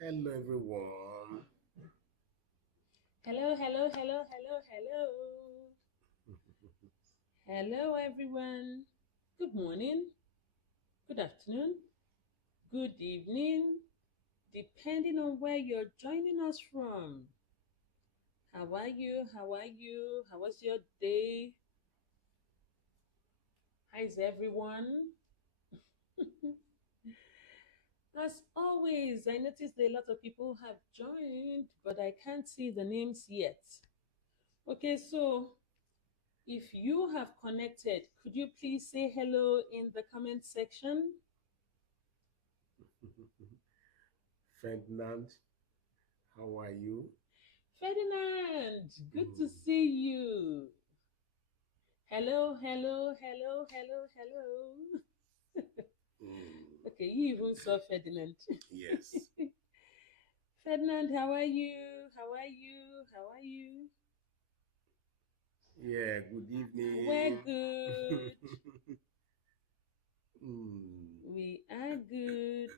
Hello, everyone. Hello, hello, hello, hello, hello. Hello, everyone. Good morning, good afternoon, good evening, depending on where you're joining us from. How are you? How are you? How was your day? How is everyone? As always, I noticed a lot of people have joined, but I can't see the names yet. Okay, so if you have connected, could you please say hello in the comment section? Ferdinand, how are you? Ferdinand, good to Mm, see you. Hello, hello, hello, hello, hello. mm, Okay, you even saw Ferdinand. yes. Ferdinand, how are you? How are you? How are you? Yeah, good We're evening. good. Mm. We are good.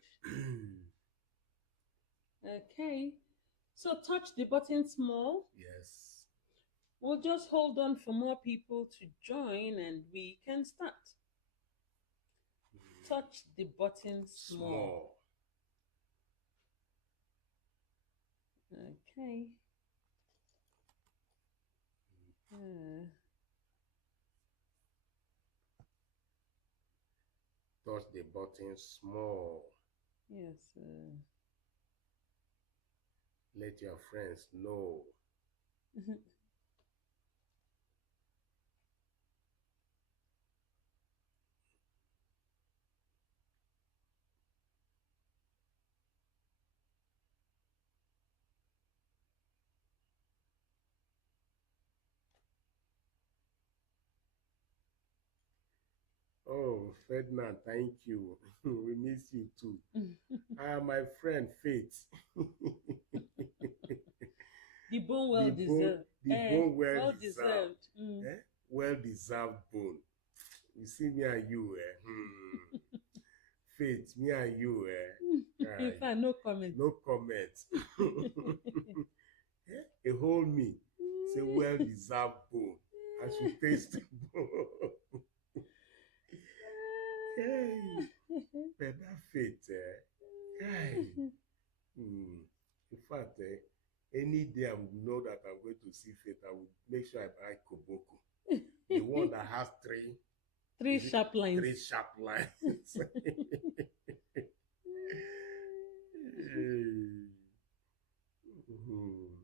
Okay. So touch the button small. Yes. We'll just hold on for more people to join and we can start. Mm. Touch the button small. Small. Okay. Uh, Touch the button small. yes. Let your friends know. Oh, Ferdinand, thank you. We miss you too. My friend Faith. The bone well the bone, deserved. the bone well Well deserved. deserved. Mm. Eh? Well deserved bone. You see me and you, eh? Faith, me and you, eh? In fact, no comment. No comment. A whole me. It's a well deserved bone. I should taste the bone. Hey, better faith, eh? Hey. In fact, any day I would know that I'm going to see faith, I would make sure I buy Koboko. The one that has Three is it sharp lines. three sharp lines? Mhm.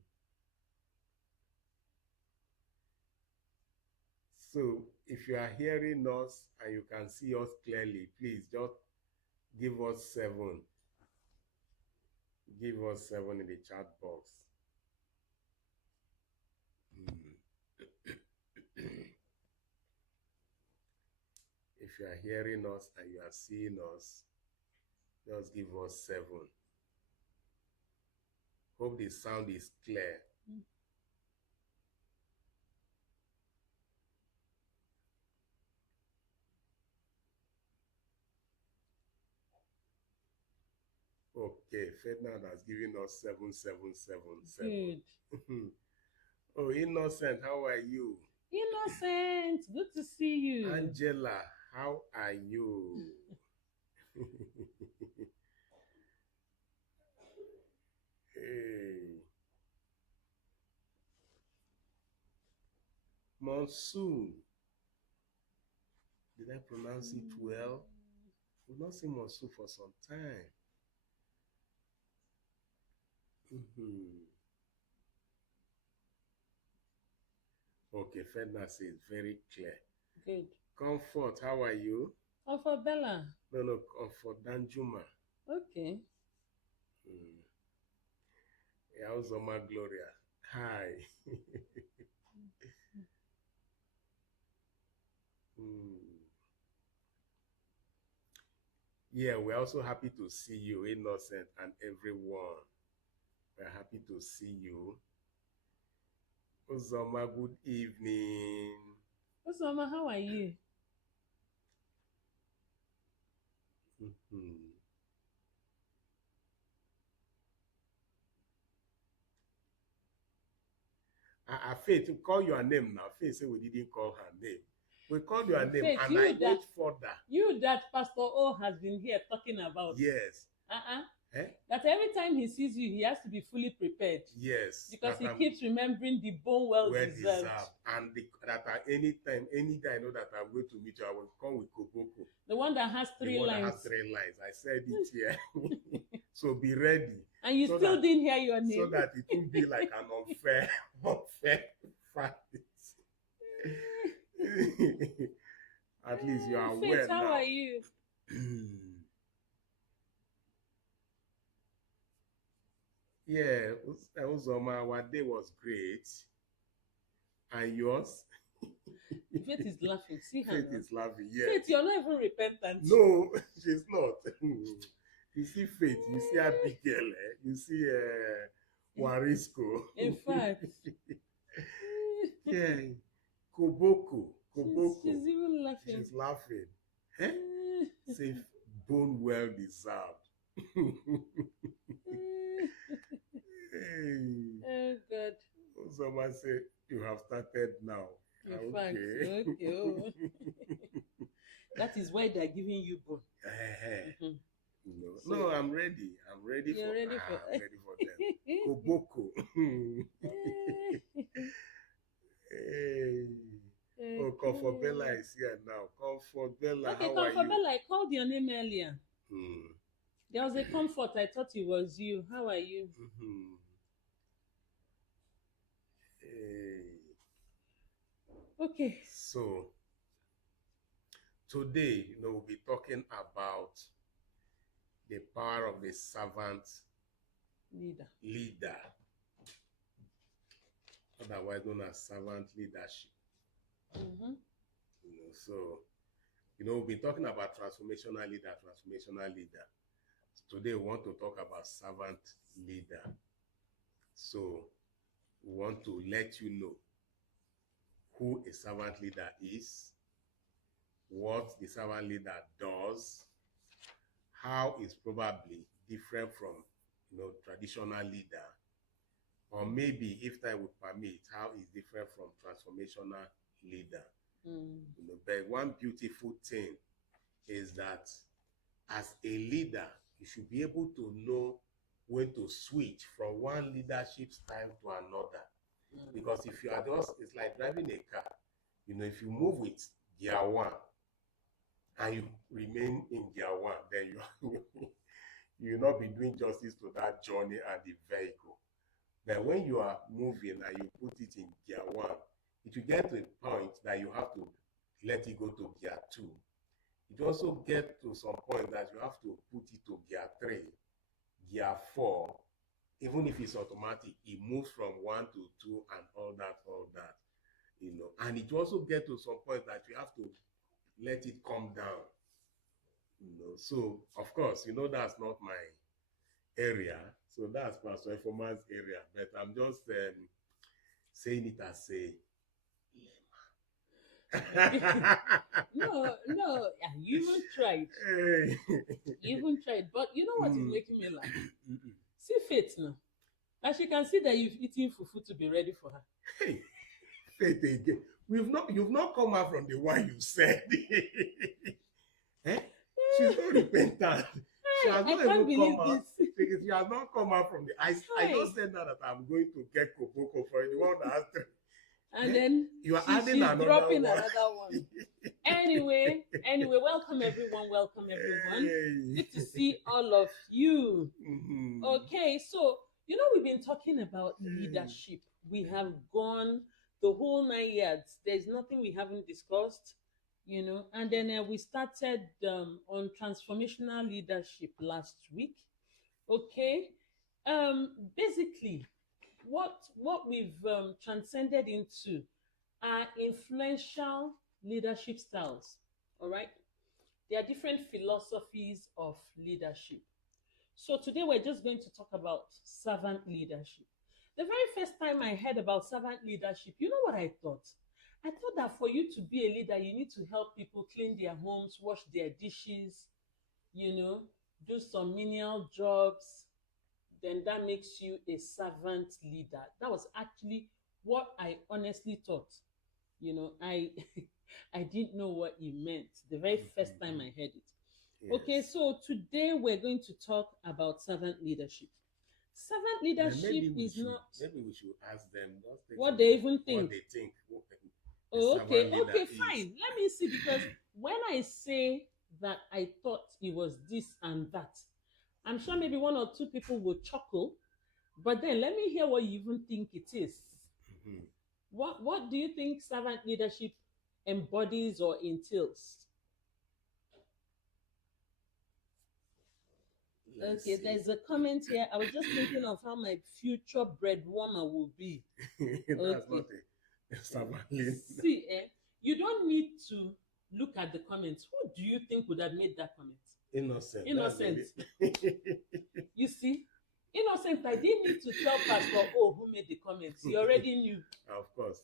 So, if you are hearing us and you can see us clearly, please just give us seven. Give us seven in the chat box. Mm. If you are hearing us and you are seeing us, just give us seven. Hope the sound is clear. Okay, Ferdinand has given us 7777. Good. Oh, Innocent, how are you? Innocent, good to see you. Angela, how are you? Hey, Monsoon, did I pronounce it well? We've not seen Monsoon for some time. Mhm. Okay, Ferdinand says very clear. Good. Comfort, how are you? Oh, for Bella. No, no, Comfort Danjuma. Okay. Mm. Yeah, Uzoma Gloria. Hi. Mm. Yeah, we're also happy to see you, Innocent, and everyone. We're happy happy to see you. Uzoma, good evening. Osama, how are you? Mhm. Faith, to call your name now. Faith say we didn't call her name. We called your name Faith, and I wait further. You that Pastor O has been here talking about. Yes. Eh? That every time he sees you, he has to be fully prepared. Yes. Because he keeps remembering the bone well deserved. And that at any time I know that I'm going to meet you, I will come with Koboko. The one that has three lines. That has 3 lines. I said it here. So be ready. And you still didn't hear your name. So that it won't be like an unfair fight. At least you are aware now. How are you? Yeah, Uzoma, our day was great. And yours? Faith is laughing. See her. Faith is laughing, yes. Faith, you're not even repentant. No, she's not. You see Faith, you see Abigail, you see Warisco. In fact. Yeah, Koboko. She's even laughing. She's laughing. Say, bone well deserved. Oh God. Someone say you have started now. In fact, okay. Oh. That is why they're giving you bone. No, I'm ready. I'm ready You're for ready for I'm ready for them. Koboko. Hey. Oh, Comfort Bella is here now. Comfort Bella, okay, how are you? Comfort Bella, I called your name earlier. Hmm. There was a comfort. I thought it was you. How are you? Mm-hmm. Hey. Okay. So, today, we'll be talking about the power of the servant leader, otherwise known as servant leadership. Mm-hmm. So, we'll be talking about transformational leader. Today, we want to talk about servant leader. So, we want to let you know who a servant leader is, what the servant leader does, how it's probably different from traditional leader, or maybe if time would permit, how it's different from transformational leader. But one beautiful thing is that as a leader, you should be able to know when to switch from one leadership style to another. Because if you are it's like driving a car. If you move with gear 1 and you remain in gear 1, then you will not be doing justice to that journey and the vehicle. But when you are moving and you put it in gear 1, it will get to a point that you have to let it go to gear 2. It also get to some point that you have to put it to gear 3, gear 4. Even if it's automatic, it moves from 1 to 2 and all that. And it also get to some point that you have to let it come down. So of course, that's not my area. So that's Pastor Informan's area. But I'm just saying it as a No, you even tried. You even tried. But you know what is making me laugh? See Faith now. As she can see that you've eaten fufu to be ready for her. Hey, Faith again. You've not come out from the one you said. She's not repentant. She has not even come out. She has not come out from the. I just said that I'm going to get Koboko for the one that has 3. And then you are adding another dropping one. Another one. Anyway, welcome everyone. Hey. Good to see all of you. Mm-hmm. Okay, so we've been talking about leadership. We have gone the whole 9 yards. There's nothing we haven't discussed, And then we started on transformational leadership last week. Okay, basically, what we've transcended into are influential leadership styles. All right, there are different philosophies of leadership. So today we're just going to talk about servant leadership. The very first time I heard about servant leadership, you know what I thought? I thought that for you to be a leader, you need to help people clean their homes, wash their dishes, you know, do some menial jobs. Then that makes you a servant leader. That was actually what I honestly thought. I I didn't know what it meant the very first time I heard it. Okay, Yes. so today we're going to talk about servant leadership. Servant Then leadership is not maybe we should ask them, just take what some they time, even what think. they think a Oh, okay, servant leader okay, is. fine. Let me see, because when I say that I thought it was this and that, I'm sure maybe one or two people will chuckle, but then let me hear what you even think it is. Mhm. What do you think servant leadership embodies or entails? Let's Okay, see. there's a comment here. I was just thinking of how my future breadwinner will be. That's Okay. not a servant leader. See, you don't need to look at the comments. Who do you think would have made that comment? Innocent. Innocent. That's the You see, Innocent, I didn't need to tell Pastor O who made the comments. He already knew. Of course.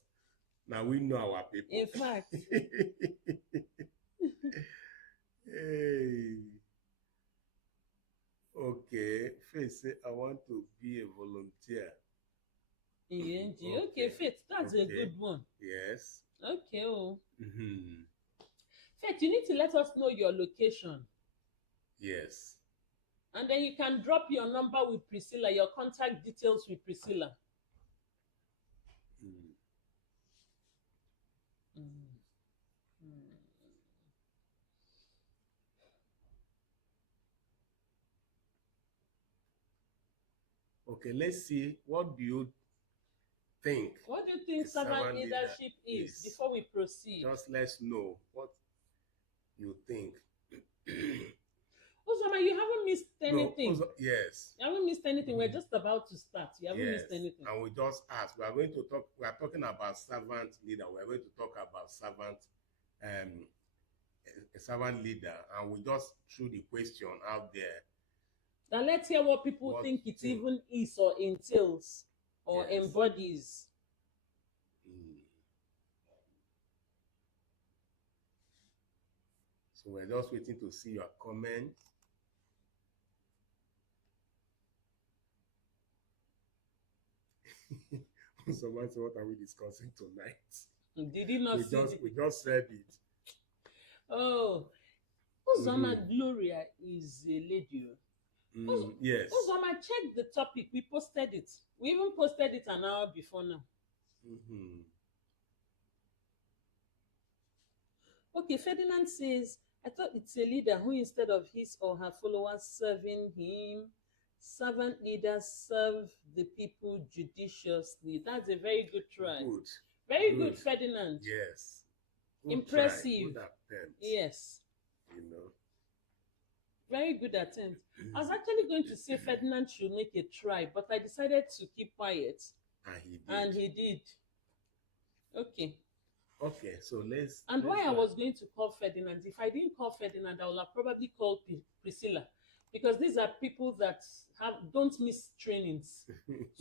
Now we know our people. In fact, Hey. Okay. Faith say, I want to be a volunteer. ENG. Okay. Okay, Faith, that's a Okay. good one. Yes. Okay, oh. Mhm. Faith, you need to let us know your location. Yes. And then you can drop your number with Priscilla, your contact details with Priscilla. Mm. Okay, let's see. What do you think? What do you think a servant leadership is before we proceed? Just let's know what you think. Uzoma, you haven't missed anything. No, yes. You haven't missed anything. We're just about to start. You haven't missed anything. And we just asked. We are talking about servant leader. We are going to talk about a servant leader, and we just threw the question out there. Now let's hear what people think it even is or entails or embodies. So we're just waiting to see your comment. Someone said, what are we discussing tonight? Did he not see it? We just said it. Oh, Uzoma Gloria is a lady. Yes. Uzoma, check the topic. We posted it. We even posted it an hour before now. Okay, Ferdinand says, I thought it's a leader who, instead of his or her followers serving him, servant leaders serve the people judiciously. That's a very good try. Good. Very good, Ferdinand. Yes. Good impressive. Try. Good attempt. Yes. You know. Very good attempt. I was actually going to say Ferdinand should make a try, but I decided to keep quiet. And he did. Okay. Okay, so let's. And why I was going to call Ferdinand, if I didn't call Ferdinand, I would have probably called Priscilla, because these are people that don't miss trainings.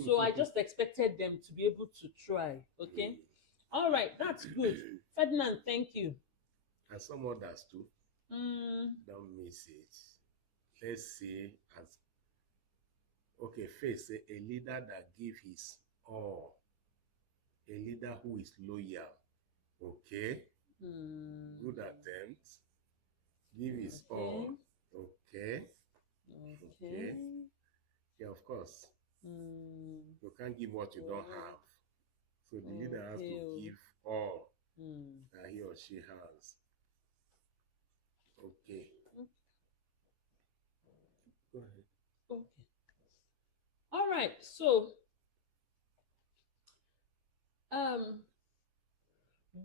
So I just expected them to be able to try. Okay. All right, that's good. Ferdinand, thank you. And some others too. Don't miss it. Let's see. Okay, Faith say a leader that gives his all. A leader who is loyal. Okay. Good attempt. Give his all. Okay. Yeah, of course. You can't give what you don't have. So the leader has to give all that he or she has. Okay. Go ahead. Okay. All right. So,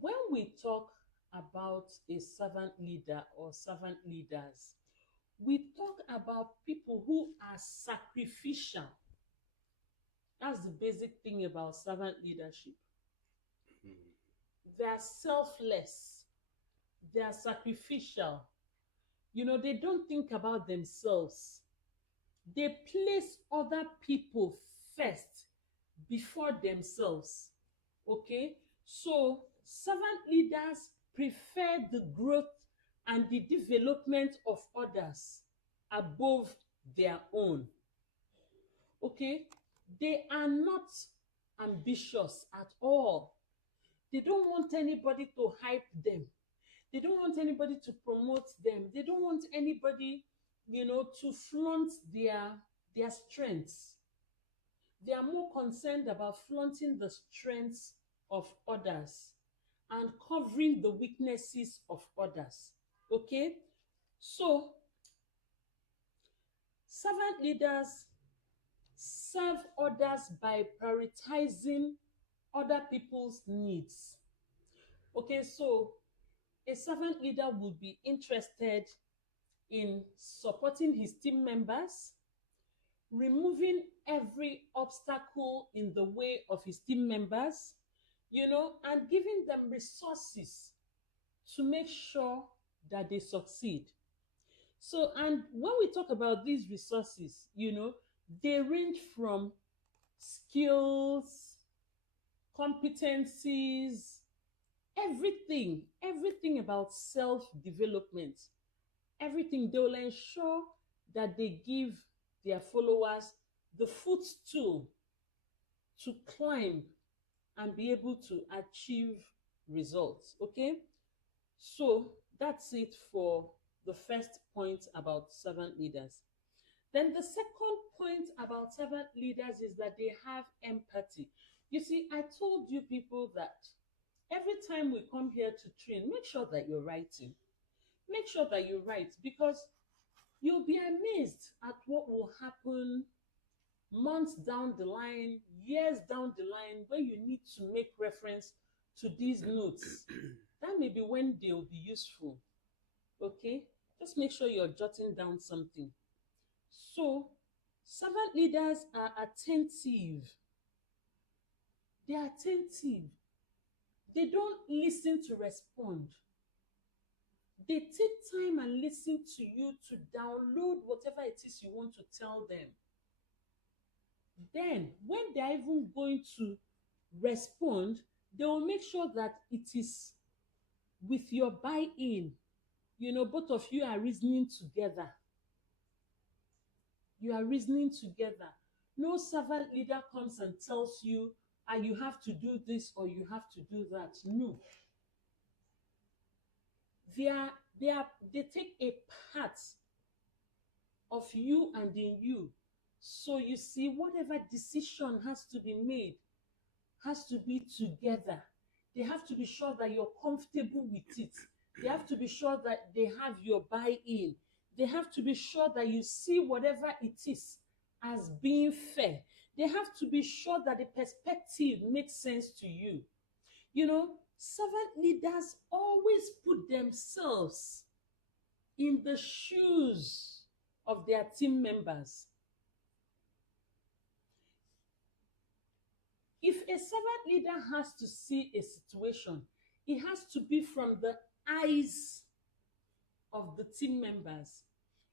when we talk about a servant leader or servant leaders, we talk about people who are sacrificial. That's the basic thing about servant leadership. They are selfless. They are sacrificial. You know, they don't think about themselves. They place other people first before themselves. Okay? So, servant leaders prefer the growth and the development of others above their own. Okay? They are not ambitious at all. They don't want anybody to hype them. They don't want anybody to promote them. They don't want anybody, to flaunt their strengths. They are more concerned about flaunting the strengths of others and covering the weaknesses of others. Okay? So, servant leaders serve others by prioritizing other people's needs. Okay, so a servant leader will be interested in supporting his team members, removing every obstacle in the way of his team members, and giving them resources to make sure that they succeed. So, and when we talk about these resources, they range from skills, competencies, everything about self-development, everything. They will ensure that they give their followers the footstool to climb and be able to achieve results. Okay? So that's it for the first point about servant leaders. Then the second point about servant leaders is that they have empathy. You see, I told you people that every time we come here to train, make sure that you're writing. Make sure that you write, because you'll be amazed at what will happen months down the line, years down the line, when you need to make reference to these notes. That may be when they'll be useful. Okay? Just make sure you're jotting down something. So, servant leaders are attentive. They are attentive. They don't listen to respond. They take time and listen to you to download whatever it is you want to tell them. Then, when they're even going to respond, they will make sure that it is with your buy-in. Both of you are reasoning together. You are reasoning together. No servant leader comes and tells you, you have to do this or you have to do that. No. They take a part of you and in you. So you see, whatever decision has to be made has to be together. They have to be sure that you're comfortable with it. They have to be sure that they have your buy-in. They have to be sure that you see whatever it is as being fair. They have to be sure that the perspective makes sense to you. Servant leaders always put themselves in the shoes of their team members. If a servant leader has to see a situation, it has to be from the eyes of the team members.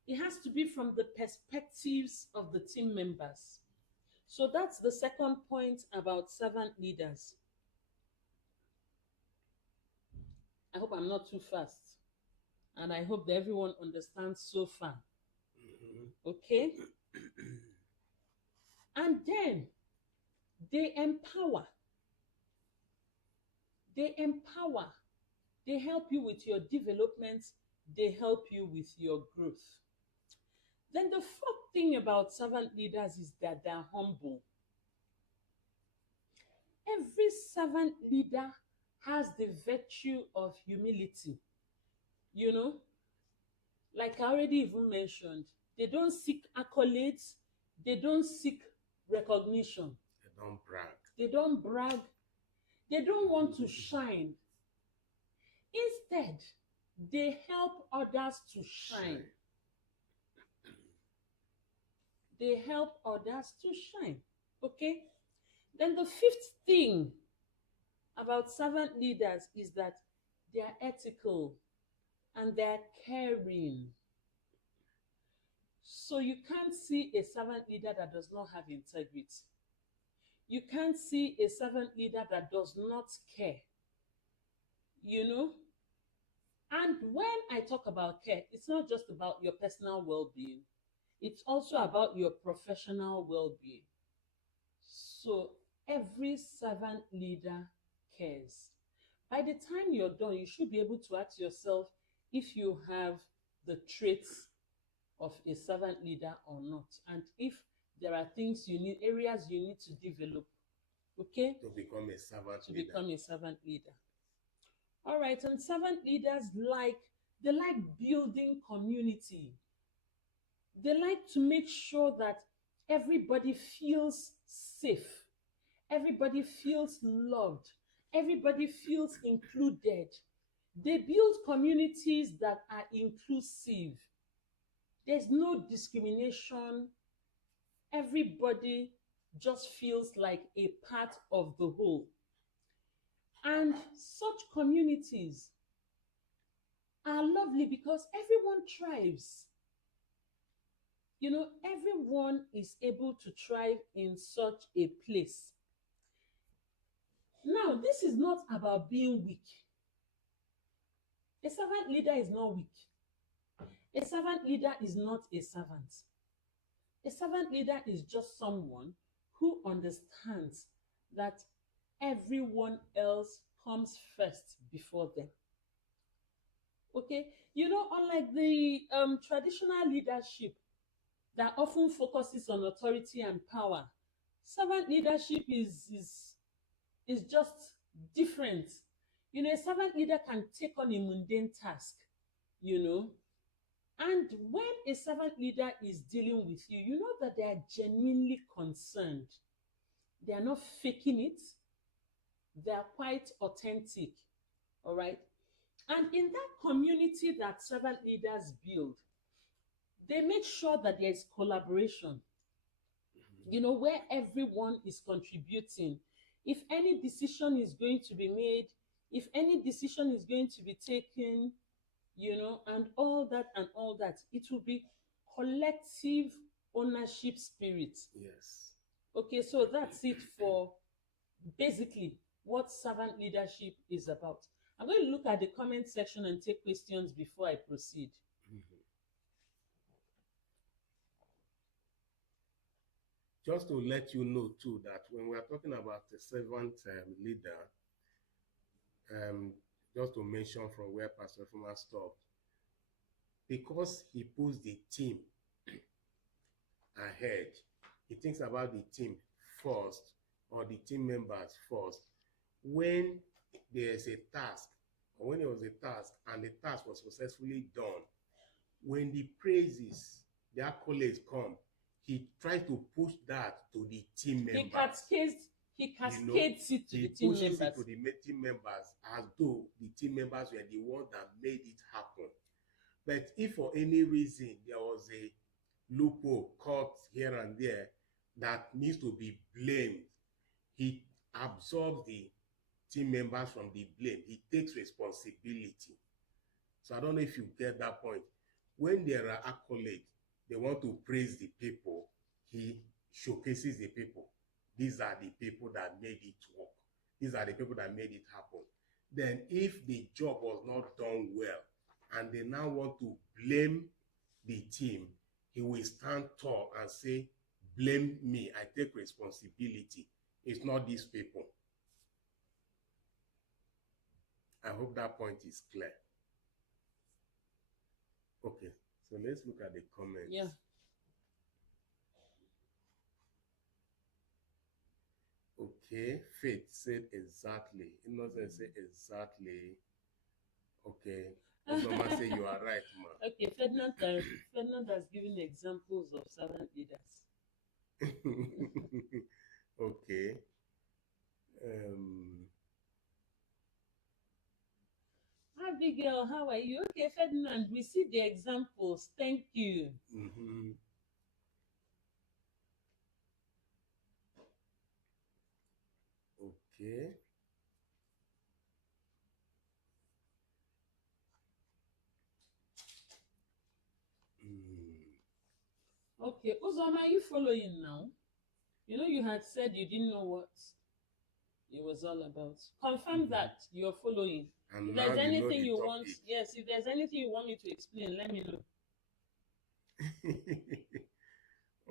It has to be from the perspectives of the team members. So that's the second point about servant leaders. I hope I'm not too fast. And I hope that everyone understands so far. Okay? And then they empower. They empower. They help you with your development. They help you with your growth. Then the fourth thing about servant leaders is that they're humble. Every servant leader has the virtue of humility. Like I already even mentioned, they don't seek accolades. They don't seek recognition. They don't brag. They don't brag. They don't want to shine. Instead, they help others to shine. They help others to shine. Okay? Then the fifth thing about servant leaders is that they are ethical and they are caring. So you can't see a servant leader that does not have integrity. You can't see a servant leader that does not care, you know. And when I talk about care, it's not just about your personal well-being, it's also about your professional well-being. So every servant leader cares. By the time you're done, you should be able to ask yourself if you have the traits of a servant leader or not, and if there are things you need, areas you need to develop, okay, To become a servant to leader. become a servant leader. All right, and servant leaders they like building community. They like to make sure that everybody feels safe, everybody feels loved, everybody feels included. They build communities that are inclusive. There's no discrimination. Everybody just feels like a part of the whole. And such communities are lovely because everyone thrives. You know, everyone is able to thrive in such a place. Now, this is not about being weak. A servant leader is not weak. A servant leader is not a servant. A servant leader is just someone who understands that everyone else comes first before them. Okay, you know, unlike the traditional leadership that often focuses on authority and power, servant leadership is just different. You know, a servant leader can take on a mundane task, you know, and when a servant leader is dealing with you, you know that they are genuinely concerned. They are not faking it. They are quite authentic. All right. And in that community that servant leaders build, they make sure that there is collaboration, you know, where everyone is contributing. If any decision is going to be made, if any decision is going to be taken, you know, and all that, it will be collective ownership spirit. Yes. Okay, so that's it for basically what servant leadership is about. I'm going to look at the comment section and take questions before I proceed. Just to let you know too that when we are talking about a servant leader, just to mention from where Pastor Fuma stopped, because he puts the team ahead, he thinks about the team first, or the team members first. When there's a task, or when there was a task and the task was successfully done, when the praises, the accolades come, he tries to push that to the team members. He cascades it to the team members. He pushes it to the team members as though the team members were the ones that made it happen. But if for any reason there was a loophole caught here and there that needs to be blamed, he absorbs the team members from the blame. He takes responsibility. So I don't know if you get that point. When there are accolades, they want to praise the people, he showcases the people. These are the people that made it work. These are the people that made it happen. Then if the job was not done well and they now want to blame the team, he will stand tall and say, blame me, I take responsibility. It's not these people. I hope that point is clear. Okay, so let's look at the comments. Yeah. Okay, Faith said exactly. Innocent said exactly. Okay. Mama say you are right, ma. Okay, Ferdinand has given examples of servant leaders. Okay. Abigail, how are you? Okay, Ferdinand, we see the examples. Thank you. Mm-hmm. Okay. Okay, Uzoma, are you following now? You know, you had said you didn't know what it was all about. Confirm that you're following. And If now there's you know anything the you topic. want, yes, if there's anything you want me to explain, let me know.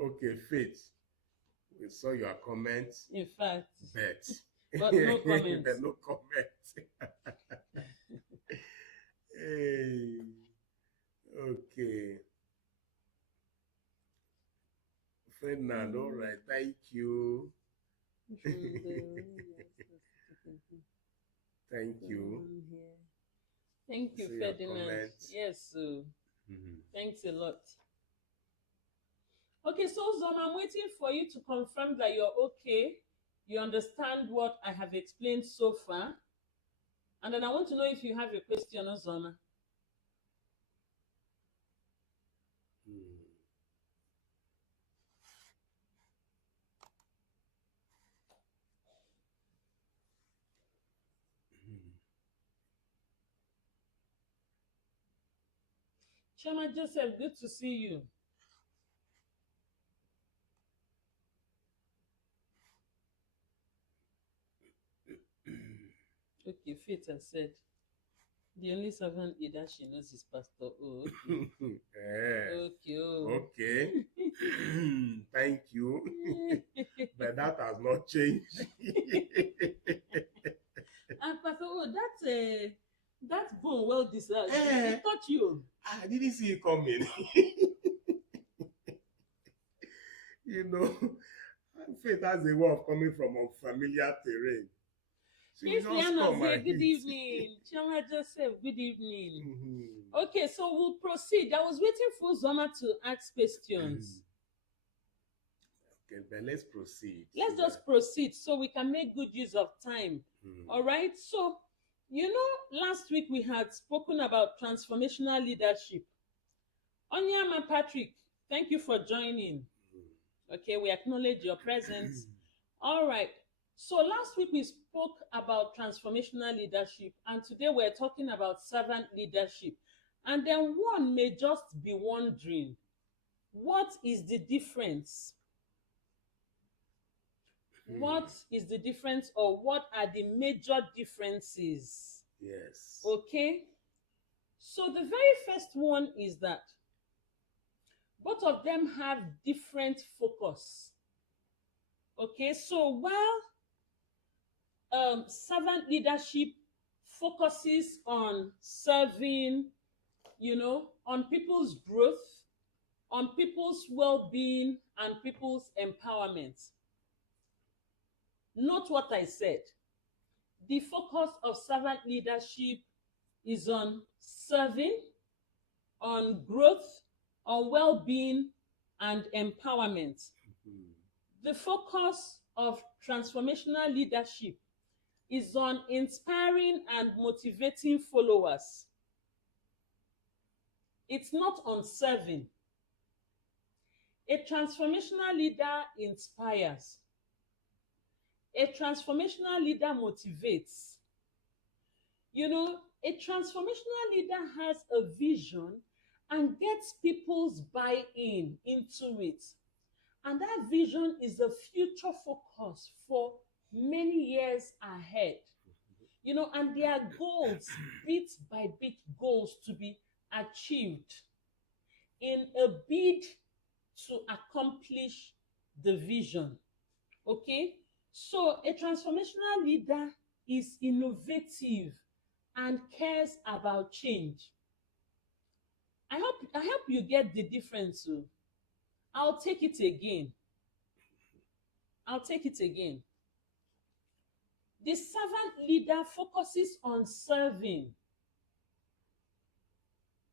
Okay, Faith. We saw your comments, In fact, but no comments. but no comments. Hey, okay. Ferdinand, all right, thank you. Thank you. Thank you, See your Ferdinand. comments. Yes, so thanks a lot. Okay, so Zom, I'm waiting for you to confirm that you're okay. You understand what I have explained so far. And then I want to know if you have a question, Ozoma. Chama Joseph, good to see you. Okay, Faith has said the only servant leader she knows is Pastor O. Okay. Okay. Thank you. But that has not changed. And Pastor O, that bone well deserved. It touched you. I didn't see it coming. You know, Faith has a way of coming from unfamiliar terrain. Miss Liana say good evening. Chama Joseph, good evening. Okay, so we'll proceed. I was waiting for Zoma to ask questions. Okay, but let's proceed. Let's just proceed so we can make good use of time. All right. So, you know, last week we had spoken about transformational leadership. Onyama Patrick, thank you for joining. Okay, we acknowledge your presence. All right. So last week we spoke about transformational leadership, and today we're talking about servant leadership. And then one may just be wondering, what is the difference? What is the difference, or what are the major differences? Yes. Okay. So the very first one is that both of them have different focus. Okay, so while servant leadership focuses on serving, you know, on people's growth, on people's well-being, and people's empowerment. Note what I said. The focus of servant leadership is on serving, on growth, on well-being, and empowerment. The focus of transformational leadership is on inspiring and motivating followers. It's not on serving. A transformational leader inspires. A transformational leader motivates. You know, a transformational leader has a vision and gets people's buy-in into it. And that vision is a future focus for many years ahead. You know, and there are goals, bit by bit goals to be achieved in a bid to accomplish the vision. Okay? So a transformational leader is innovative and cares about change. I hope you get the difference. So I'll take it again. The servant leader focuses on serving,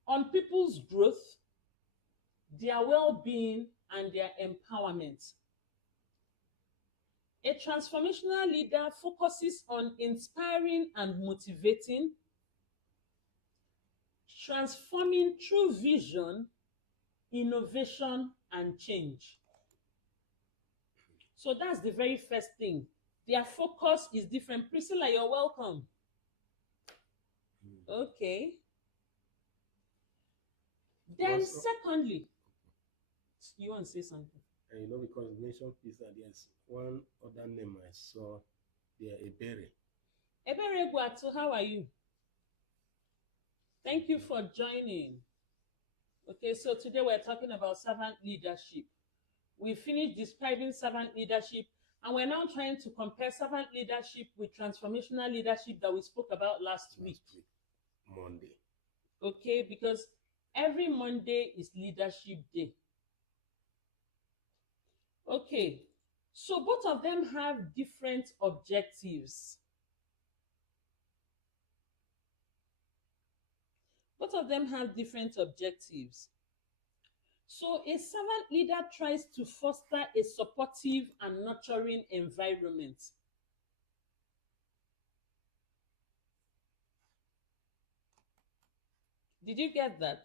on people's growth, their well-being, and their empowerment. A transformational leader focuses on inspiring and motivating, transforming through vision, innovation, and change. So that's the very first thing. Their focus is different. Priscilla, you're welcome. Okay. Then You want to say something? And because you mentioned pizza, there's one other name I saw there, Ebere. Ebere Guatu, how are you? Thank you for joining. Okay, so today we're talking about servant leadership. We finished describing servant leadership, and we're now trying to compare servant leadership with transformational leadership that we spoke about last week. Monday. Okay, because every Monday is Leadership Day. Okay, so both of them have different objectives. Both of them have different objectives. So a servant leader tries to foster a supportive and nurturing environment. Did you get that?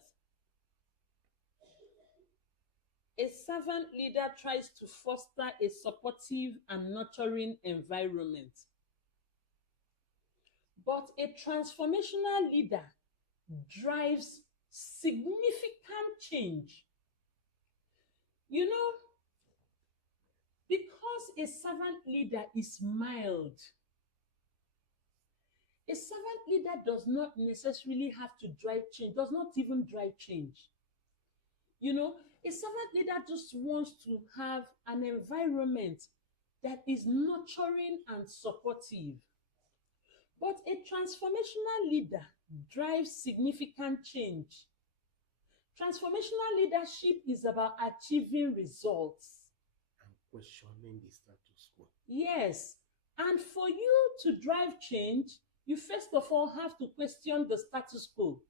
A servant leader tries to foster a supportive and nurturing environment. But a transformational leader drives significant change. You know, because a servant leader is mild, a servant leader does not necessarily have to drive change, does not even drive change. You know, a servant leader just wants to have an environment that is nurturing and supportive. But a transformational leader drives significant change. Transformational leadership is about achieving results. And questioning the status quo. Yes. And for you to drive change, you first of all have to question the status quo.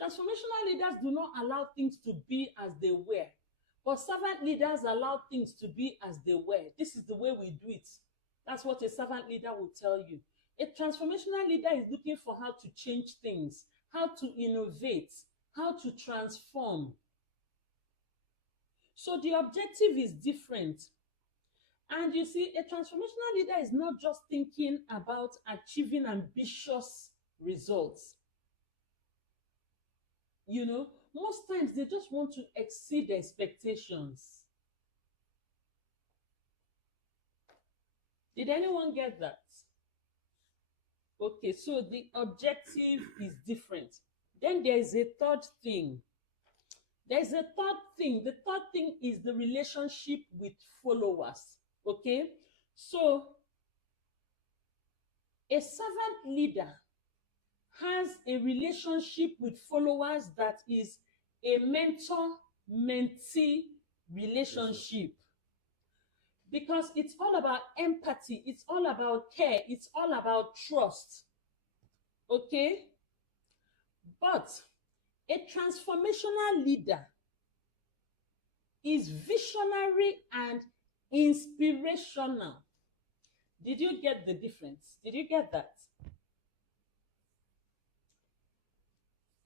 Transformational leaders do not allow things to be as they were, but servant leaders allow things to be as they were. This is the way we do it. That's what a servant leader will tell you. A transformational leader is looking for how to change things, how to innovate, how to transform. So the objective is different. And you see, a transformational leader is not just thinking about achieving ambitious results. You know, most times they just want to exceed expectations. Did anyone get that? Okay, so the objective is different. Then there is a third thing. There's a third thing. The third thing is the relationship with followers. Okay, so a servant leader has a relationship with followers that is a mentor-mentee relationship. Because it's all about empathy, it's all about care, it's all about trust. Okay? But a transformational leader is visionary and inspirational. Did you get the difference? Did you get that?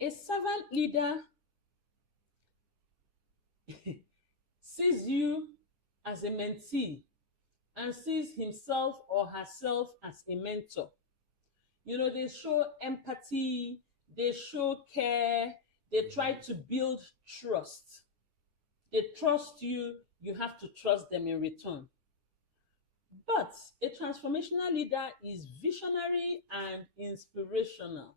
A servant leader sees you as a mentee and sees himself or herself as a mentor. You know, they show empathy, they show care, they try to build trust. They trust you, you have to trust them in return. But a transformational leader is visionary and inspirational.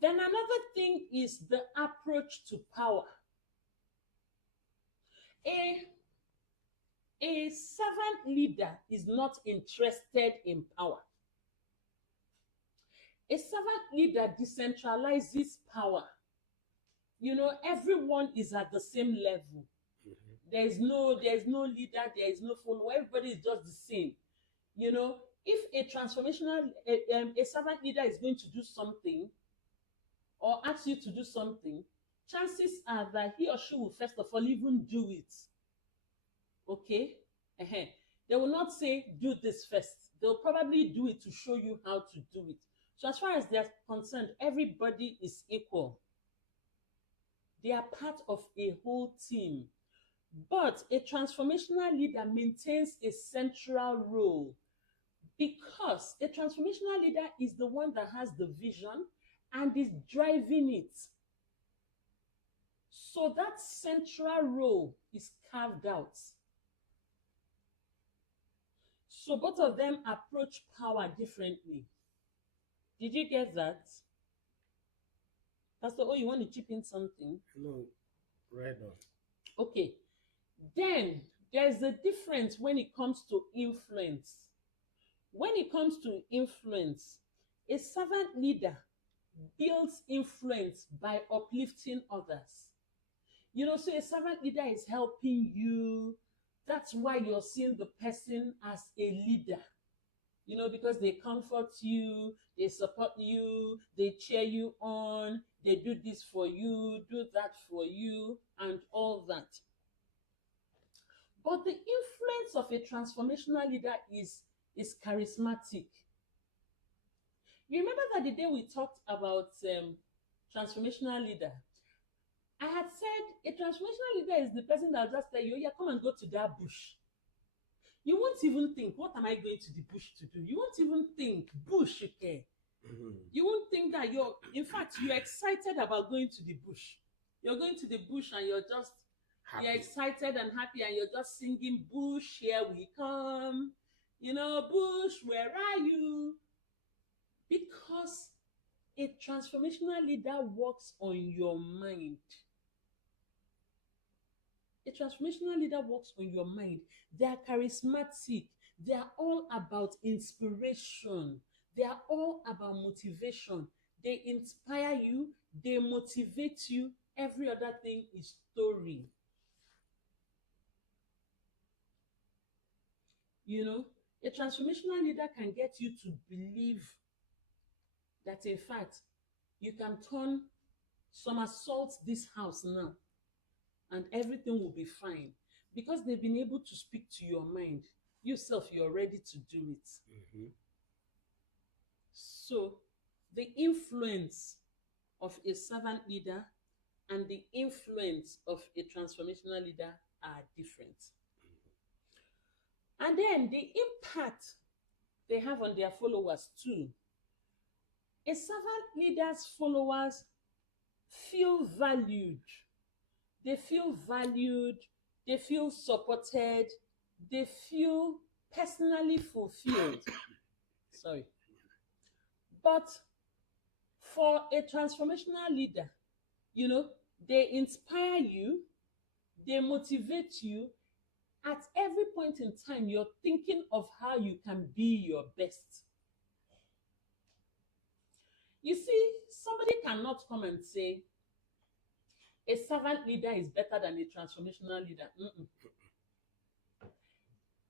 Then another thing is the approach to power. A servant leader is not interested in power. A servant leader decentralizes power. You know, everyone is at the same level. There is no leader, there is no follower. Everybody is just the same. You know, if a transformational, a servant leader is going to do something or ask you to do something, chances are that he or she will first of all even do it. Okay? They will not say, do this first. They'll probably do it to show you how to do it. So as far as they're concerned, everybody is equal. They are part of a whole team. But a transformational leader maintains a central role because a transformational leader is the one that has the vision and is driving it. So that central role is carved out. So both of them approach power differently. Did you get that? Pastor, oh, you want to chip in something? No, right on. Okay. Then there's a difference when it comes to influence. When it comes to influence, a servant leader builds influence by uplifting others. You know, so a servant leader is helping you. That's why you're seeing the person as a leader. You know, because they comfort you, they support you, they cheer you on, they do this for you, do that for you, and all that. But the influence of a transformational leader is charismatic. You remember that the day we talked about transformational leader, I had said a transformational leader is the person that will just tell you, yeah, come and go to that bush. You won't even think, what am I going to the bush to do? You won't even think, bush, okay? You won't think that in fact, you're excited about going to the bush. You're going to the bush and you're excited and happy and you're just singing, bush, here we come. You know, bush, where are you? Because a transformational leader works on your mind. A transformational leader works on your mind. They are charismatic. They are all about inspiration. They are all about motivation. They inspire you. They motivate you. Every other thing is story. You know, a transformational leader can get you to believe that, in fact, you can somersault this house now and everything will be fine, because they've been able to speak to your mind. Yourself, you're ready to do it. Mm-hmm. So the influence of a servant leader and the influence of a transformational leader are different. And then the impact they have on their followers too. A servant leader's followers feel valued. They feel valued, they feel supported, they feel personally fulfilled. Sorry. But for a transformational leader, you know, they inspire you, they motivate you. At every point in time, you're thinking of how you can be your best. You see, somebody cannot come and say, a servant leader is better than a transformational leader.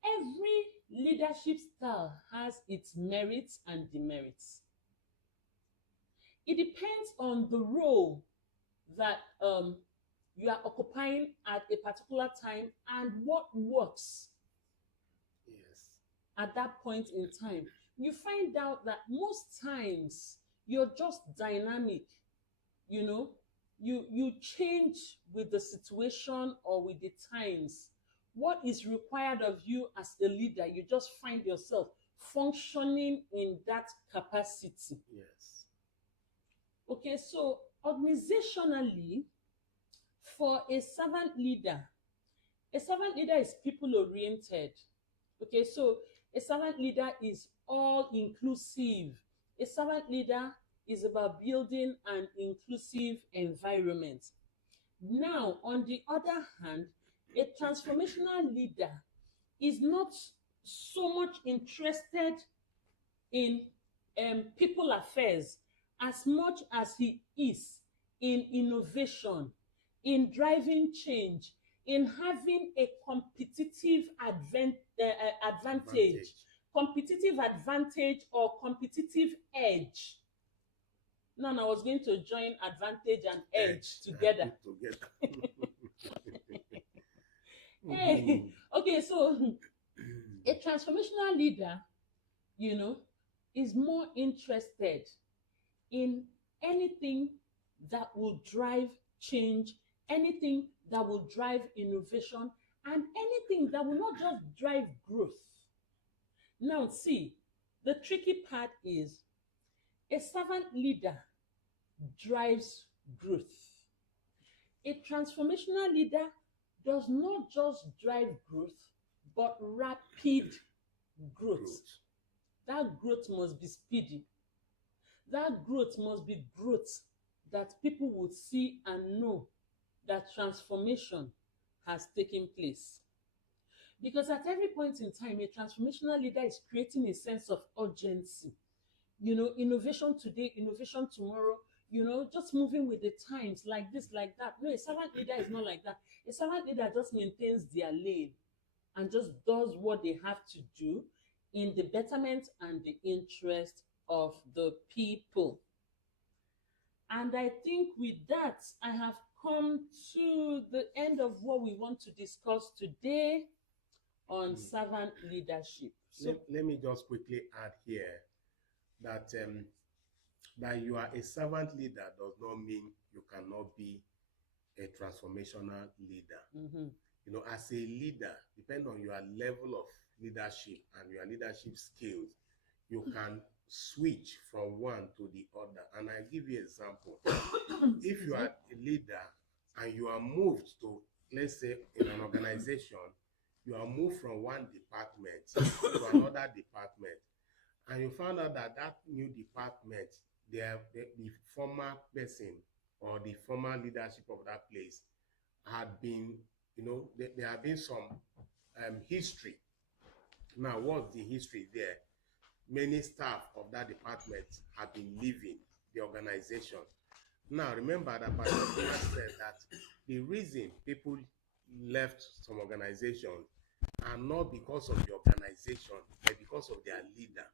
Every leadership style has its merits and demerits. It depends on the role that you are occupying at a particular time and what works. Yes. At that point in time. You find out that most times you're just dynamic, you know. You change with the situation or with the times. What is required of you as a leader, you just find yourself functioning in that capacity. Yes. Okay, so organizationally, for a servant leader is people-oriented. Okay, so a servant leader is all-inclusive. A servant leader is about building an inclusive environment. Now, on the other hand, a transformational leader is not so much interested in people affairs as much as he is in innovation, in driving change, in having a competitive advantage, competitive advantage or competitive edge. Now I was going to join advantage and edge together. Hey, okay, so a transformational leader, you know, is more interested in anything that will drive change, anything that will drive innovation, and anything that will not just drive growth. Now, see, the tricky part is a servant leader drives growth. A transformational leader does not just drive growth, but rapid growth. That growth must be speedy. That growth must be growth that people would see and know that transformation has taken place. Because at every point in time, a transformational leader is creating a sense of urgency. Innovation today, innovation tomorrow, just moving with the times, like this, like that. No, a servant leader is not like that. A servant leader just maintains their lane and just does what they have to do in the betterment and the interest of the people. And I think with that, I have come to the end of what we want to discuss today on servant leadership. So let me just quickly add here that that you are a servant leader does not mean you cannot be a transformational leader. As a leader, depending on your level of leadership and your leadership skills, you can switch from one to the other. And I give you an example. If you are a leader and you are moved to, let's say, in an organization, you are moved from one department to another department, and you found out that that new department, the former person or the former leadership of that place had been, there have been some history. Now, what's the history there? Many staff of that department have been leaving the organization. Now, remember that particular said that the reason people left some organizations are not because of the organization, but because of their leader.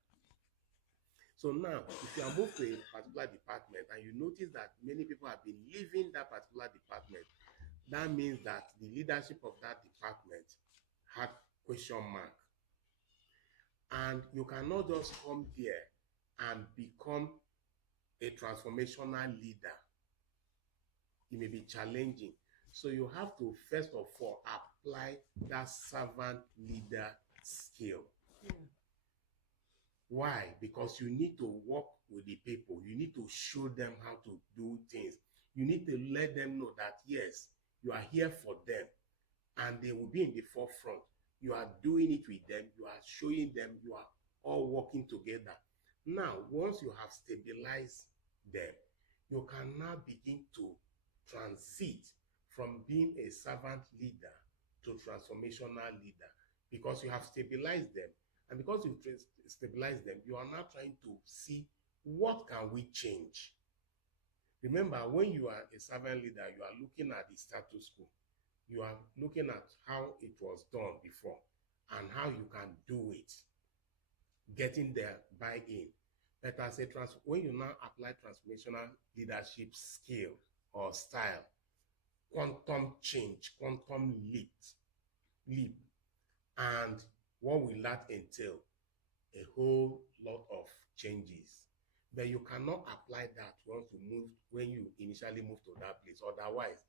So now, if you are moved to a particular department and you notice that many people have been leaving that particular department, that means that the leadership of that department had question mark. And you cannot just come there and become a transformational leader. It may be challenging. So you have to, first of all, apply that servant leader skill. Why? Because you need to work with the people. You need to show them how to do things. You need to let them know that, yes, you are here for them and they will be in the forefront. You are doing it with them. You are showing them. You are all working together. Now, once you have stabilized them, you can now begin to transit from being a servant leader to transformational leader, because you have stabilized them. And because you've stabilized them, you are now trying to see, what can we change? Remember, when you are a servant leader, you are looking at the status quo. You are looking at how it was done before and how you can do it, getting their buy-in. But as when you now apply transformational leadership skill or style, quantum change, quantum leap, and what will that entail? A whole lot of changes. But you cannot apply that when you initially move to that place. Otherwise,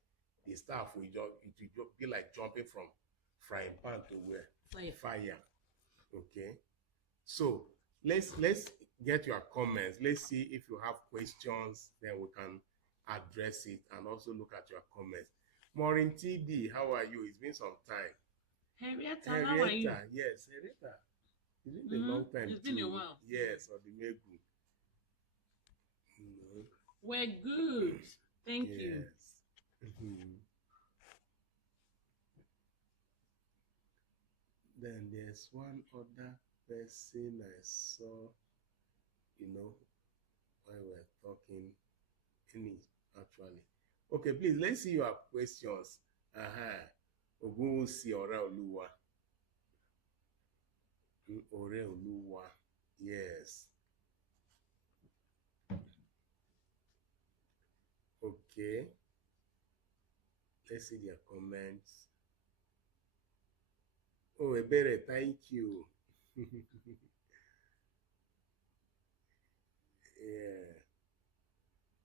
the staff will be like jumping from frying pan to where? Fire. Okay. So let's get your comments. Let's see if you have questions, then we can address it and also look at your comments. Maureen TD, how are you? It's been some time. Henrietta, how are you? Yes, Henrietta. It's been a long time. It's been a while. Yes, or the Megu. We're good. Thank you. Then there's one other person I saw, while we're talking. Actually. Okay, please, let's see your questions. Ogunwusi Oreoluwa. Oreoluwa. Yes. Okay. Let's see their comments. Oh, Ebere, thank you. Yeah.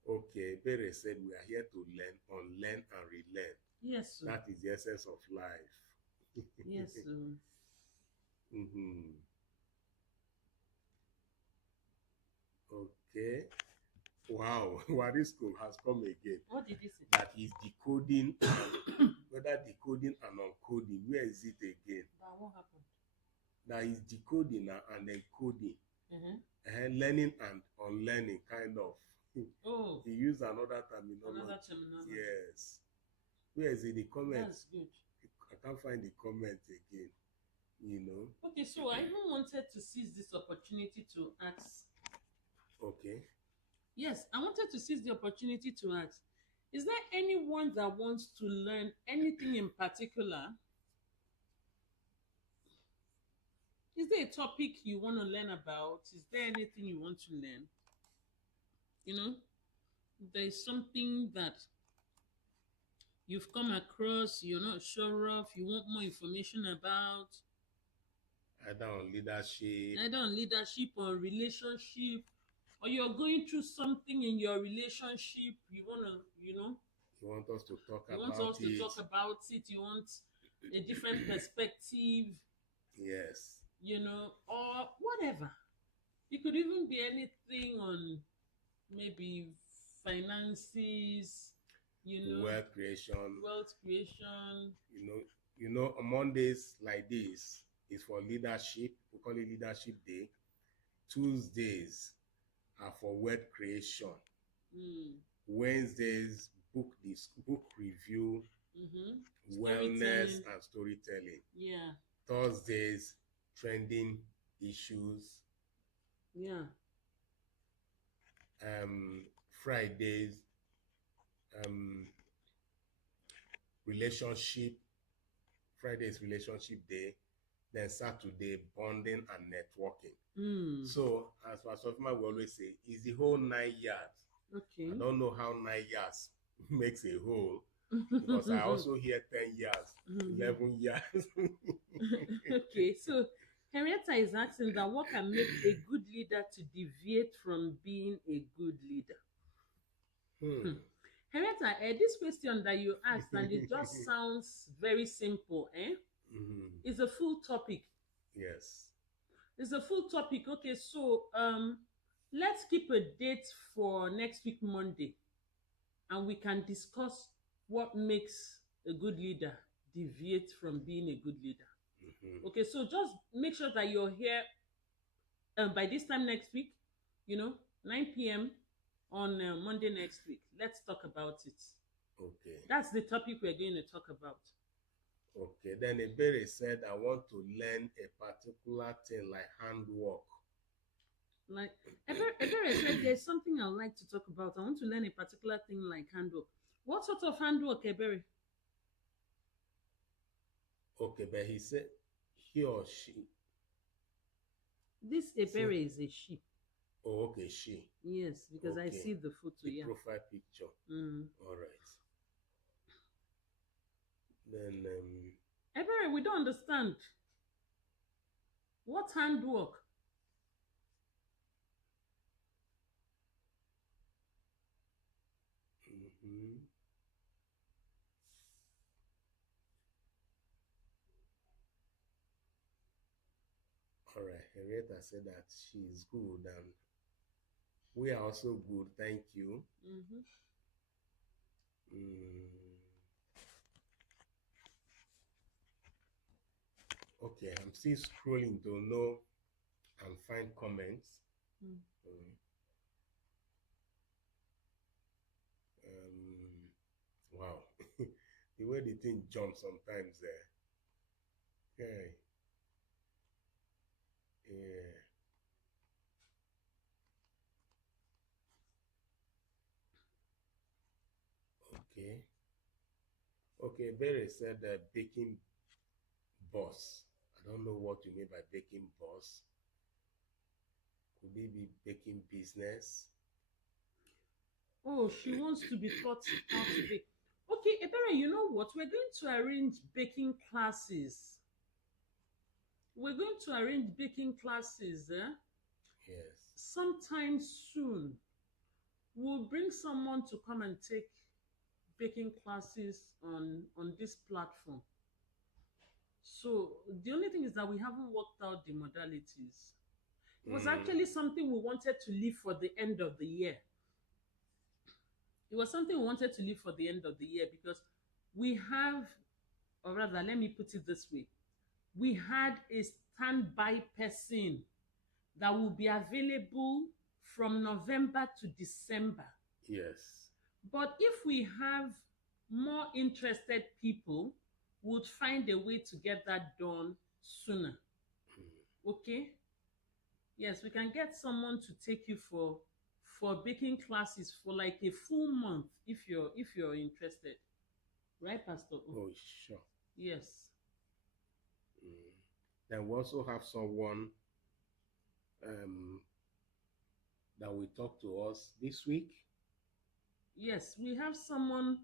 Okay, Ebere said we are here to unlearn and relearn. Yes, sir. That is the essence of life. Yes, sir. Mm-hmm. Okay. Wow, Warisco has come again. What did he say? That is decoding, whether decoding and uncoding. Where is it again? But what happened? That is decoding and encoding. Learning and unlearning, kind of. Oh, He used another terminology. another terminology. Yes. Where is it? The comment. That's good. I can't find the comment again. You know. Okay, so I even wanted to seize this opportunity to ask. Okay. Yes, I wanted to seize the opportunity to ask. Is there anyone that wants to learn anything in particular? Is there a topic you want to learn about? Is there anything you want to learn? You know, there is something that you've come across, you're not sure of, you want more information about. Either on leadership. Either on leadership or relationship, or you're going through something in your relationship, you want to, you know, You want us to talk you about want us it. to talk about it, you want a different perspective, Yes. you know, or whatever. It could even be anything on maybe finances, you know, Wealth creation. wealth creation. You know, on Mondays like this is for leadership. We call it Leadership Day. Tuesdays are for wealth creation. Wednesdays, book review, wellness and storytelling. Yeah. Thursdays, trending issues. Yeah. Fridays, relationship. Fridays, relationship day. Then Saturday, bonding and networking. So, as Pastor Fima will always say, it's the whole 9 yards. Okay. I don't know how 9 yards makes a whole, because I also hear 10 years, 11 years. Okay, so Henrietta is asking that what can make a good leader to deviate from being a good leader? Henrietta, this question that you asked, and it just sounds very simple, It's a full topic. Yes. It's a full topic. Okay, so let's keep a date for next week, Monday, and we can discuss what makes a good leader deviate from being a good leader. Okay, so just make sure that you're here by this time next week, 9 p.m. on Monday next week. Let's talk about it. Okay. That's the topic we're going to talk about. Okay, then Ebere said, I want to learn a particular thing like handwork. Like Ebere said, there's something I'd like to talk about. I want to learn a particular thing like handwork. What sort of handwork, Ebere? Okay, but he said he or she. This Ebere is a she. Oh, okay, she. Yes, because okay. I see the photo. The profile picture. All right. Then Ebere, we don't understand. What handwork? All right, Henrietta said that she is good and we are also good. Thank you. Okay, I'm still scrolling to know and find comments. Wow, the way the thing jumps sometimes there. Okay. Yeah. Okay. Okay, Barry said baking boss. I don't know what you mean by baking boss. Could it be baking business? Oh, she wants to be taught how to bake. Okay, Ebere, you know what? We're going to arrange baking classes. We're going to arrange baking classes, Yes. Sometime soon. We'll bring someone to come and take baking classes on this platform. So the only thing is that we haven't worked out the modalities. It was actually something we wanted to leave for the end of the year. It was something we wanted to leave for the end of the year because we have, or rather, let me put it this way, we had a standby person that will be available from November to December. Yes. But if we have more interested people, we'll find a way to get that done sooner. Okay? Yes, we can get someone to take you for baking classes for like a full month if you're interested. Right, Pastor? Oh, sure. Yes. Then we also have someone that will talk to us this week. Yes, we have someone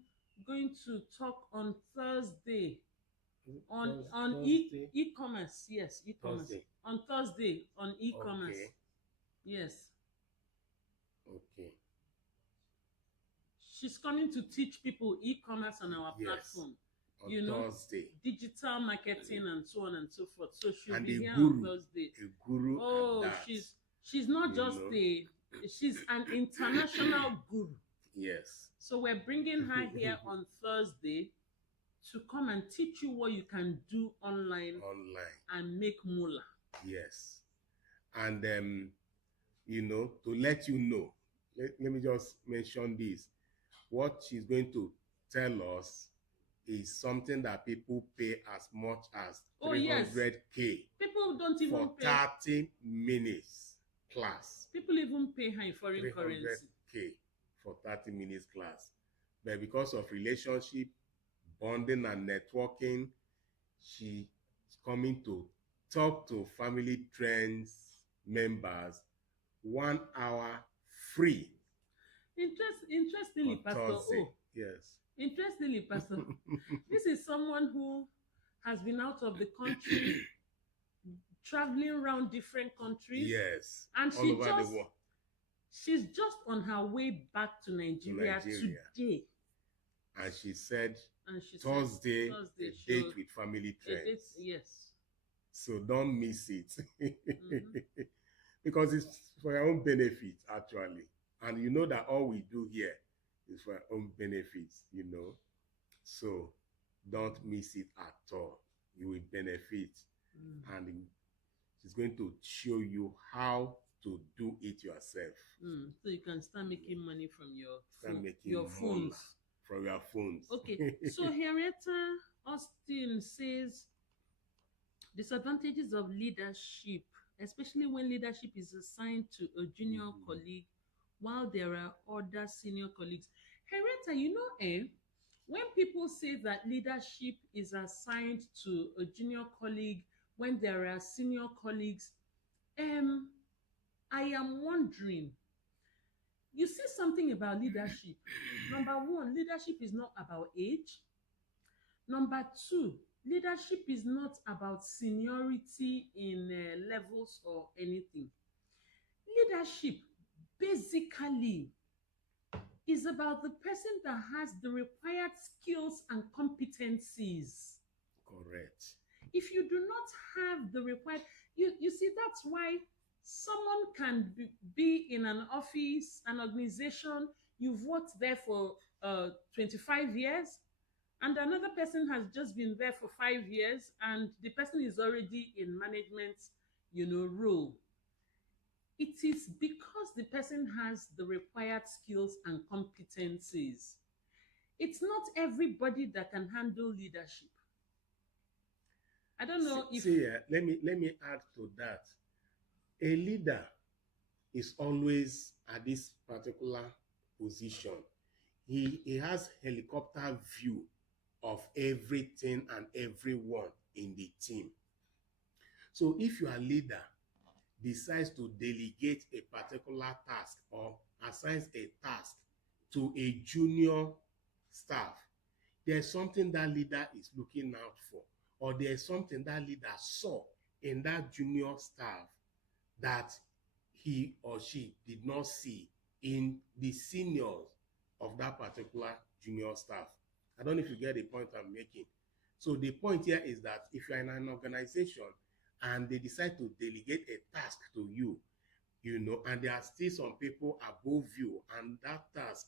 going to talk on Thursday on Thursday? e-commerce. Yes, e-commerce. Thursday. On Thursday on e-commerce. Okay. Yes. Okay. She's coming to teach people e-commerce on our Yes. platform. On You know, Thursday. digital marketing and so on and so forth. So she'll And be a here guru. on Thursday. A guru Oh, at that. she's not You just know. she's an international guru. Yes. So we're bringing her here on Thursday to come and teach you what you can do online and make moolah. Yes. And you know, to let you know, let me just mention this. What she's going to tell us is something that people pay as much as 300K People don't even for 30 minutes class. People even pay her in foreign currency. 300K for 30 minutes class. But because of relationship, bonding and networking, she's coming to talk to Family Trends members 1 hour free. Interestingly, Pastor Thursday. O. Yes. Interestingly, Pastor, this is someone who has been out of the country, traveling around different countries. Yes. And all over the world. She's just on her way back to Nigeria today. And she said Thursday, a date with Family Trends. Yes. So don't miss it. Because it's for your own benefit, actually. And you know that all we do here is for our own benefits, you know. So don't miss it at all. You will benefit. And she's going to show you how to do it yourself. So you can start making money from your phones. From your phones. Okay. So Henrietta Austin says disadvantages of leadership, especially when leadership is assigned to a junior colleague while there are other senior colleagues. Henrietta, you know, when people say that leadership is assigned to a junior colleague when there are senior colleagues, I am wondering, you see something about leadership. Number one, leadership is not about age. Number two, leadership is not about seniority in levels or anything. Leadership basically is about the person that has the required skills and competencies. Correct. If you do not have the required, you see, that's why someone can be in an office, an organization, you've worked there for 25 years, and another person has just been there for 5 years, and the person is already in management, role. It is because the person has the required skills and competencies. It's not everybody that can handle leadership. I don't know if... let me add to that. A leader is always at this particular position. He has helicopter view of everything and everyone in the team. So if your leader decides to delegate a particular task or assigns a task to a junior staff, there's something that leader is looking out for, or there's something that leader saw in that junior staff that he or she did not see in the seniors of that particular junior staff. I don't know if you get the point I'm making. So the point here is that if you're in an organization and they decide to delegate a task to you, and there are still some people above you, and that task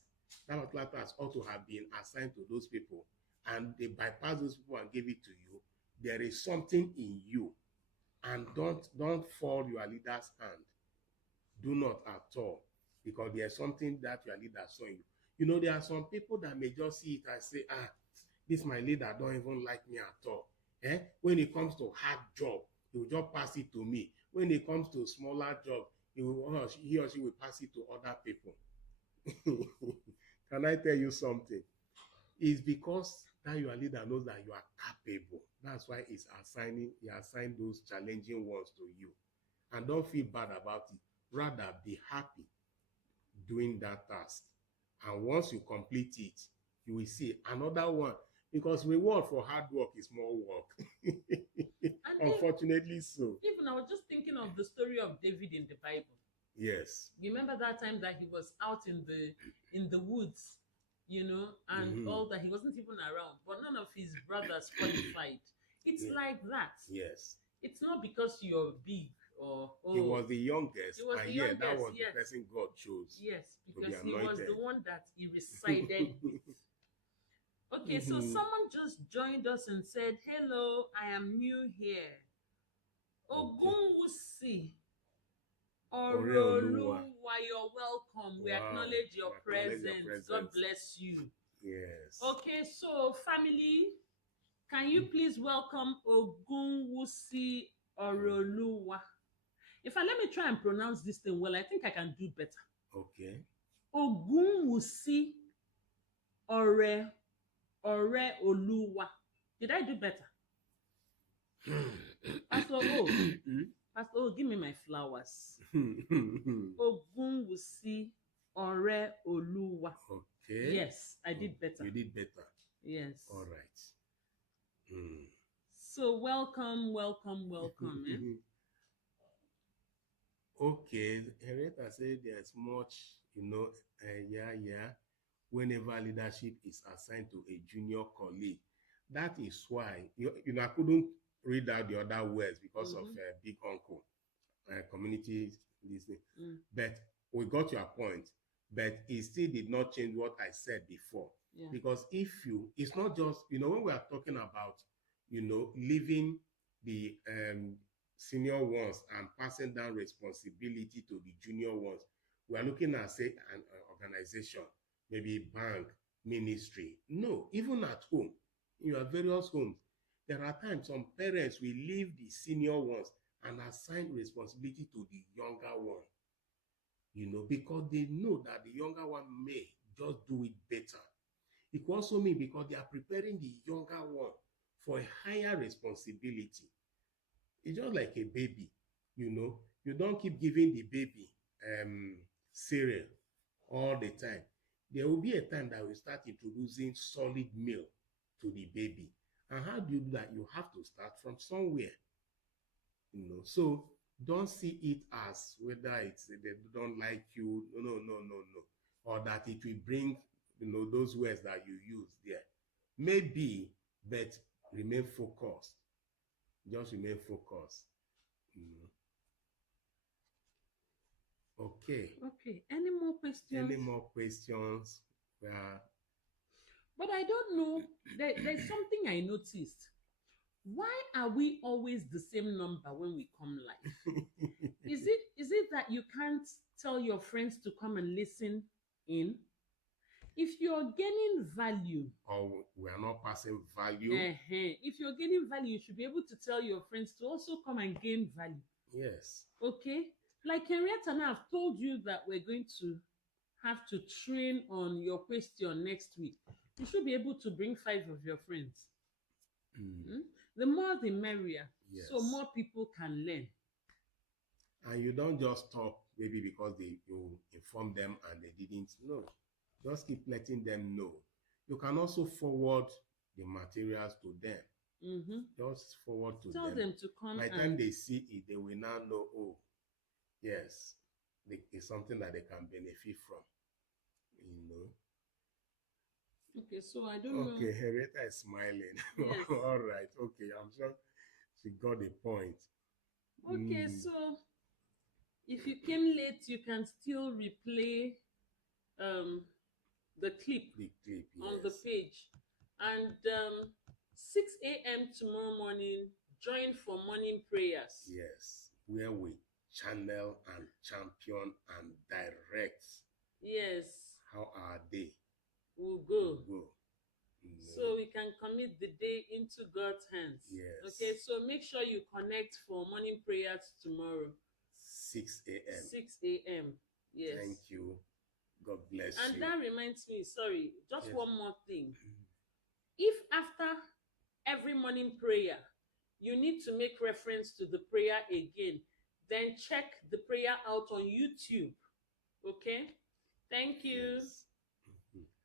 that particular task ought to have been assigned to those people, and they bypass those people and give it to you, there is something in you, and don't fall your leader's hand. Do not at all, because there's something that your leader saw in you. You know, there are some people that may just see it and say, this my leader don't even like me at all. When it comes to hard job, he will just pass it to me. When it comes to smaller job, he or she will pass it to other people. Can I tell you something? It's because that your leader knows that you are capable. That's why he assigned those challenging ones to you. And don't feel bad about it. Rather, be happy doing that task. And once you complete it, you will see another one. Because reward for hard work is more work. Unfortunately so. Even I was just thinking of the story of David in the Bible. Yes. You remember that time that he was out in the woods, and all that, he wasn't even around, but none of his brothers qualified. It's like that. Yes. It's not because you're big or he was the youngest. He was the youngest, that was the person God chose. Yes, because he was the one that he resided with. Okay, so someone just joined us and said, hello, I am new here. Ogunwusi Oroluwa, you're welcome. We acknowledge your presence. God bless you. Yes. Okay, so family, can you please welcome Ogunwusi Oroluwa? In fact, let me try and pronounce this thing well. I think I can do better. Okay. Ogunwusi Oluwa. Did I do better? Pastor O. Pastor O, give me my flowers. Ogunwusi Oluwa. Okay. Yes, I did better. You did better. Yes. All right. So welcome. Okay. Henrietta said there's much, whenever leadership is assigned to a junior colleague. That is why, I couldn't read out the other words because of big uncle, community listening. But we got your point. But it still did not change what I said before. Yeah. Because it's not just, when we are talking about, leaving the senior ones and passing down responsibility to the junior ones, we are looking at, say, an organization, maybe bank, ministry. No, even at home, in your various homes, there are times some parents will leave the senior ones and assign responsibility to the younger one, because they know that the younger one may just do it better. It could also mean because they are preparing the younger one for a higher responsibility. It's just like a baby, you don't keep giving the baby cereal all the time. There will be a time that we start introducing solid milk to the baby. And how do you do that? You have to start from somewhere. So don't see it as whether it's they don't like you, no, or that it will bring, those words that you use there. Maybe, but remain focused. Just remain focused. Okay. Any more questions? But I don't know. There's something I noticed. Why are we always the same number when we come live? Is it that you can't tell your friends to come and listen in? If you're gaining value, or we are not passing value. If you're gaining value, you should be able to tell your friends to also come and gain value. Yes. Okay? Like Henrietta and I have told you that we're going to have to train on your question next week. You should be able to bring 5 of your friends. The more the merrier. Yes. So more people can learn. And you don't just stop maybe because you inform them and they didn't know. Just keep letting them know. You can also forward the materials to them. Just forward to them. Tell them to come. By the time they see it, they will now know, oh, yes, it's something that they can benefit from. Okay, so I don't know. Okay, Henrietta is smiling. Yes. All right, okay, I'm sure she got the point. Okay, so if you came late, you can still replay the clip The clip, on the yes. page. And 6 a.m. tomorrow morning, join for morning prayers. Yes. Where we channel and champion and direct Yes, how our day we'll will go. go. So we can commit the day into God's hands. Yes. Okay, so make sure you connect for morning prayers tomorrow. 6 a.m. 6 a.m. Yes. Thank you. God bless And you. that reminds me, sorry, just Yes. one more thing. If after every morning prayer, you need to make reference to the prayer again, then check the prayer out on YouTube. Okay? Thank you. Yes.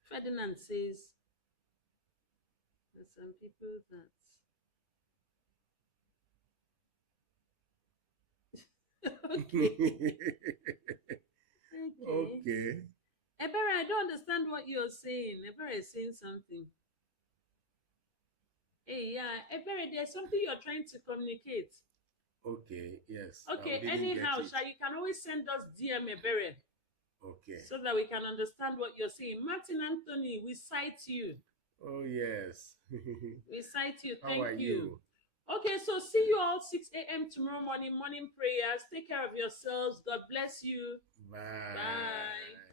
Ferdinand says, there's some people that. Okay. Okay. Ebere, I don't understand what you're saying. Ebere is saying something. Hey, yeah, Ebere, there's something you're trying to communicate. Okay, yes. Okay, anyhow, Sha, you can always send us DM Ebere. Okay. So that we can understand what you're saying. Martin Anthony, we cite you. Oh, yes. We cite you. How Thank are you? Okay, so see you all 6 a.m. tomorrow morning, morning prayers. Take care of yourselves. God bless you. Bye. Bye.